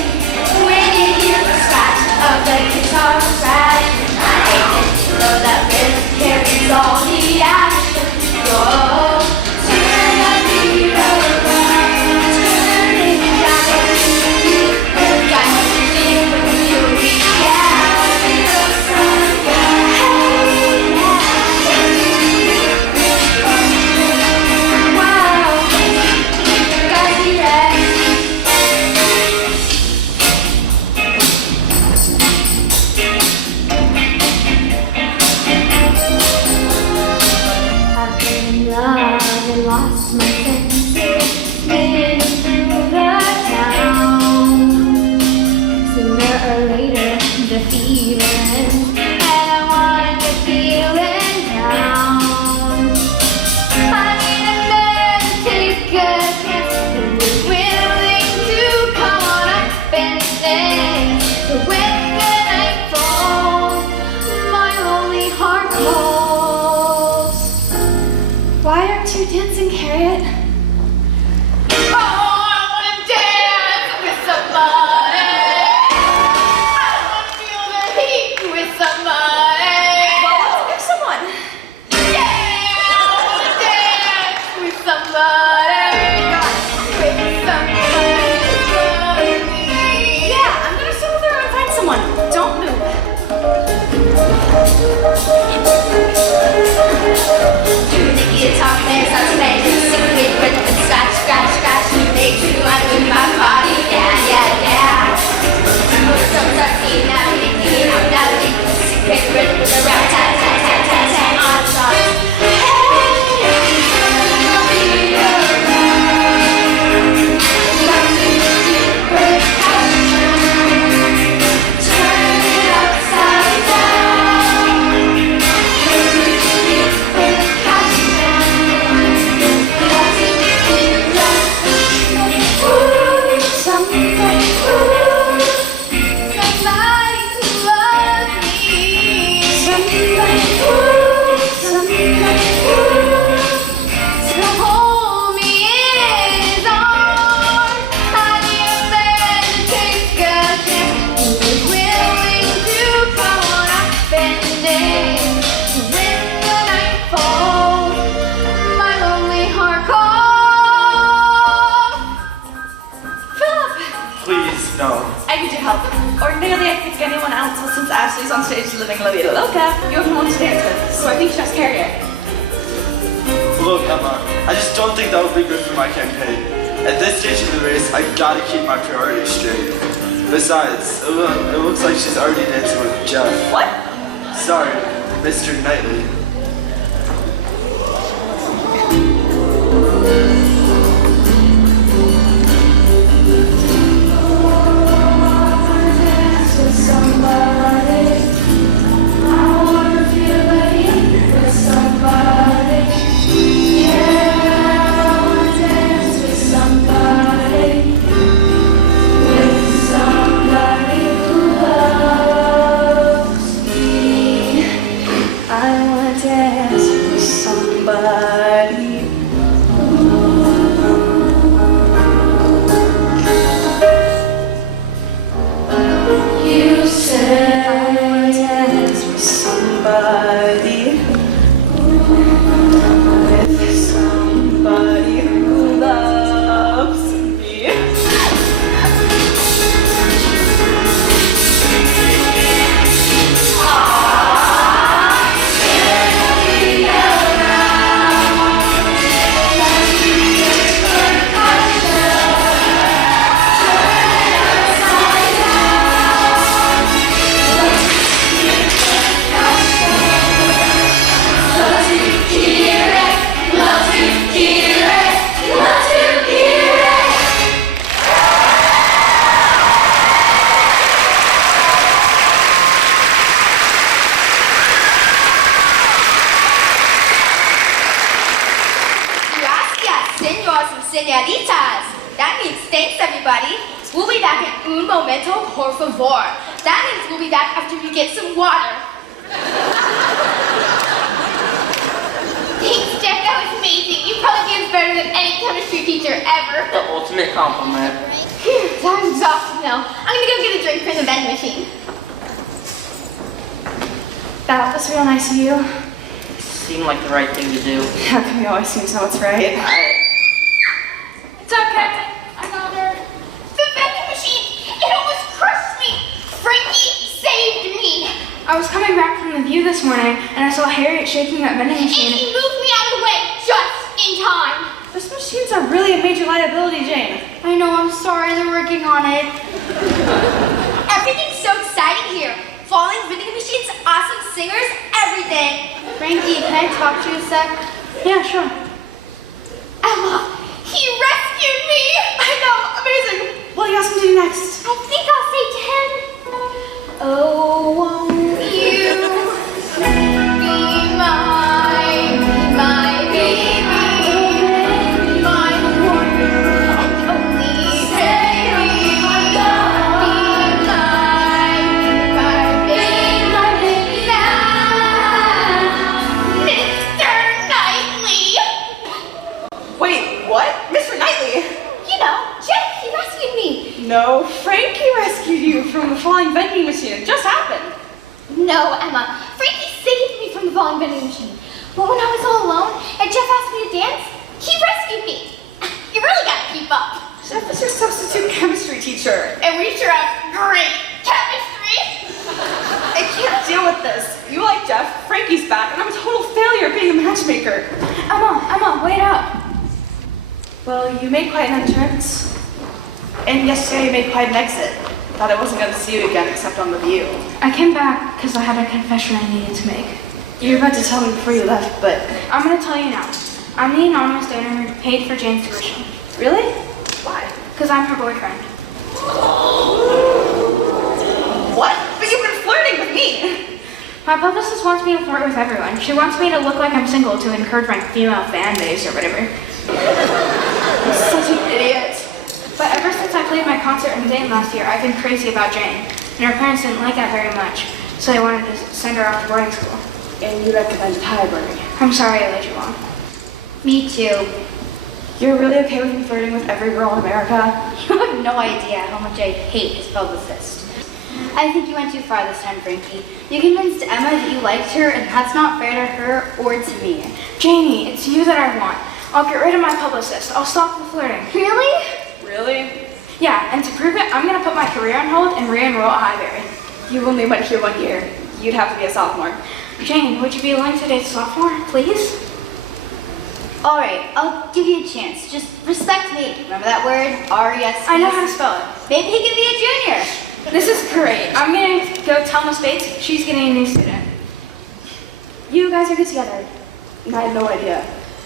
When you hear the scratch of the guitar scratch, I hate it, you know that rhythm carries all the action. Whoa, turn the beat around, turn it down. You got to sing with me. the feeling, and I want the feeling down. I need a man to take a chance, who's willing to come on up and dance. So when the night falls, my lonely heart calls. Why aren't you dancing, Harriet? Guitar players are playing secret rhythm and scratch, scratch, scratch. Makes you under my body, yeah, yeah, yeah. Songs are key, now making I'm not a secret rhythm with a rap, tat, tat, tat, tat, tat on songs. Ordinarily, I pick anyone else, but since Ashley's on stage delivering La Vida Loca, you have no one to dance with, so I think she must carry it. Look, Emma, I just don't think that would be good for my campaign. At this stage of the race, I gotta keep my priorities straight. Besides, it looks like she's already dancing with Jeff. What? Sorry, Mr. Knightley. Señoritas. That means thanks, everybody. We'll be back in un momento, por favor. That means we'll be back after we get some water. Thanks, Jeff. That was amazing. You probably danced better than any chemistry teacher ever. The ultimate compliment. Phew, I'm exhausted now. I'm gonna go get a drink from the vending machine. That was real nice of you. Seemed like the right thing to do. How come you always seem to know what's right? It's okay. I got her. The vending machine, it almost crushed me. Frankie saved me. I was coming back from the view this morning, and I saw Harriet shaking that vending And machine. he moved me out of the way just in time. Those machines are really a major liability, Jane. I know, I'm sorry, they're working on it. Everything's so exciting here. Falling vending machines, awesome singers, everything. Frankie, can I talk to you a sec? Yeah, sure. Emma, he rescued me. I know, amazing. What do you ask him to do next? I think I'll say 10. Oh, won't you be my baby, my one and only baby, my baby now, Mr. Knightley. Wait, what? Mr. Knightley? You know, Jeff, he rescued me. No, Frankie rescued you from the falling vending machine. It just happened. No, Emma, Frankie saved me from the falling vending machine. But when I was all alone and Jeff asked me to dance, he rescued me. You really gotta keep up. Jeff is your substitute chemistry teacher. And we sure have great chemistry. I can't deal with this. You like Jeff, Frankie's back, and I'm a total failure at being a matchmaker. Emma, wait up. Well, you made quite an entrance. And yesterday you made quite an exit. Thought I wasn't going to see you again except on the view. I came back because I had a confession I needed to make. You were about to tell me before you left, but... I'm going to tell you now. I'm the anonymous donor who paid for Jane's tuition. Really? Why? Because I'm her boyfriend. What? But you've been flirting with me! My publicist wants me to flirt with everyone. She wants me to look like I'm single to encourage my female fan base or whatever. You're such an idiot. But ever since I played my concert in Dayton last year, I've been crazy about Jane. And her parents didn't like that very much, so they wanted to send her off to boarding school. And you recommended Highbury. I'm sorry I led you on. Me too. You're really okay with me flirting with every girl in America? You have no idea how much I hate his publicist. I think you went too far this time, Frankie. You convinced Emma that you liked her, and that's not fair to her or to me. Janie, it's you that I want. I'll get rid of my publicist. I'll stop the flirting. Really? Really? Yeah, and to prove it, I'm gonna put my career on hold and re-enroll at Highbury. You only went here 1 year. You'd have to be a sophomore. Jane, would you be willing to date a sophomore, please? All right, I'll give you a chance. Just respect me. Remember that word? R-E-S-P. I know how to spell it. Maybe he can be a junior. This is great. I'm gonna go tell Miss Bates she's getting a new student. You guys are good together. And I had no idea.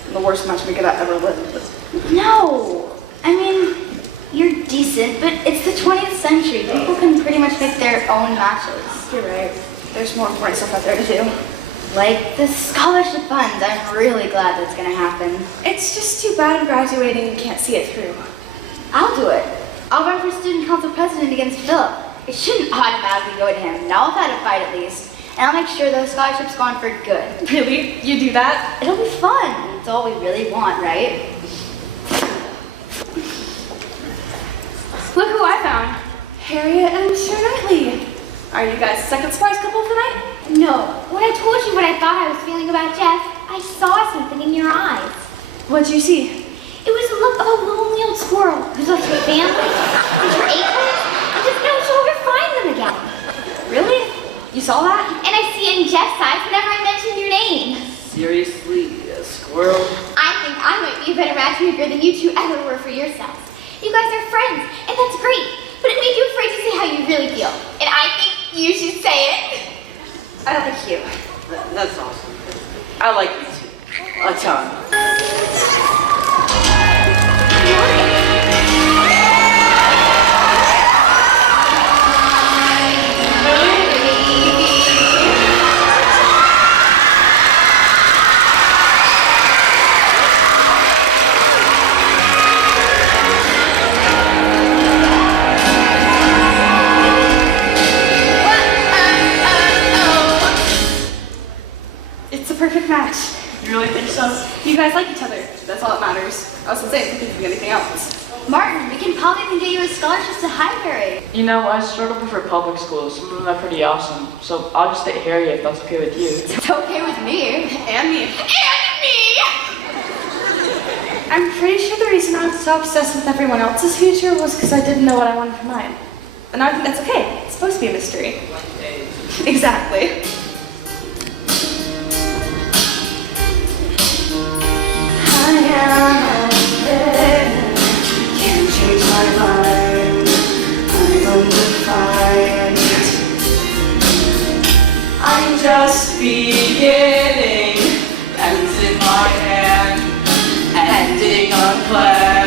I'm the worst matchmaker that ever lived. No. I mean, you're decent, but it's the 20th century. People can pretty much pick their own matches. You're right. There's more important stuff out there to do. Like the scholarship funds. I'm really glad that's gonna happen. It's just too bad I'm graduating and can't see it through. I'll do it. I'll run for student council president against Philip. It shouldn't automatically go to him. Now I've had a fight at least. And I'll make sure those scholarships go on for good. Really? You do that? It'll be fun. It's all we really want, right? Look who I found. Harriet and Mr. Knightley. Are you guys a second surprise couple tonight? No. When I told you what I thought I was feeling about Jeff, I saw something in your eyes. What'd you see? It was the look of a lonely old squirrel who's lost her family and her acorns and just knows she'll ever find them again. Really? You saw that? And I see it in Jeff's eyes whenever I mention your name. Seriously, a squirrel? I think I might be a better matchmaker than you two ever were for yourselves. You guys are friends, and that's great, but it made you afraid to say how you really feel. And I think you should say it. I like you. That's awesome. I like you too. A ton. It's a perfect match. You really think so? You guys like each other. That's all that matters. I was gonna say, if you think of anything else. Martin, we can probably even get you a scholarship to Highbury. You know, I struggle prefer public schools. Some of them are pretty awesome. So I'll just stay Harriet if that's okay with you. It's okay with me. And me. And me! I'm pretty sure the reason I was so obsessed with everyone else's future was because I didn't know what I wanted for mine. And I think that's okay. It's supposed to be a mystery. Exactly. Can't change my mind. I'm undefined. I'm just beginning. Pens in my hand, ending unplanned.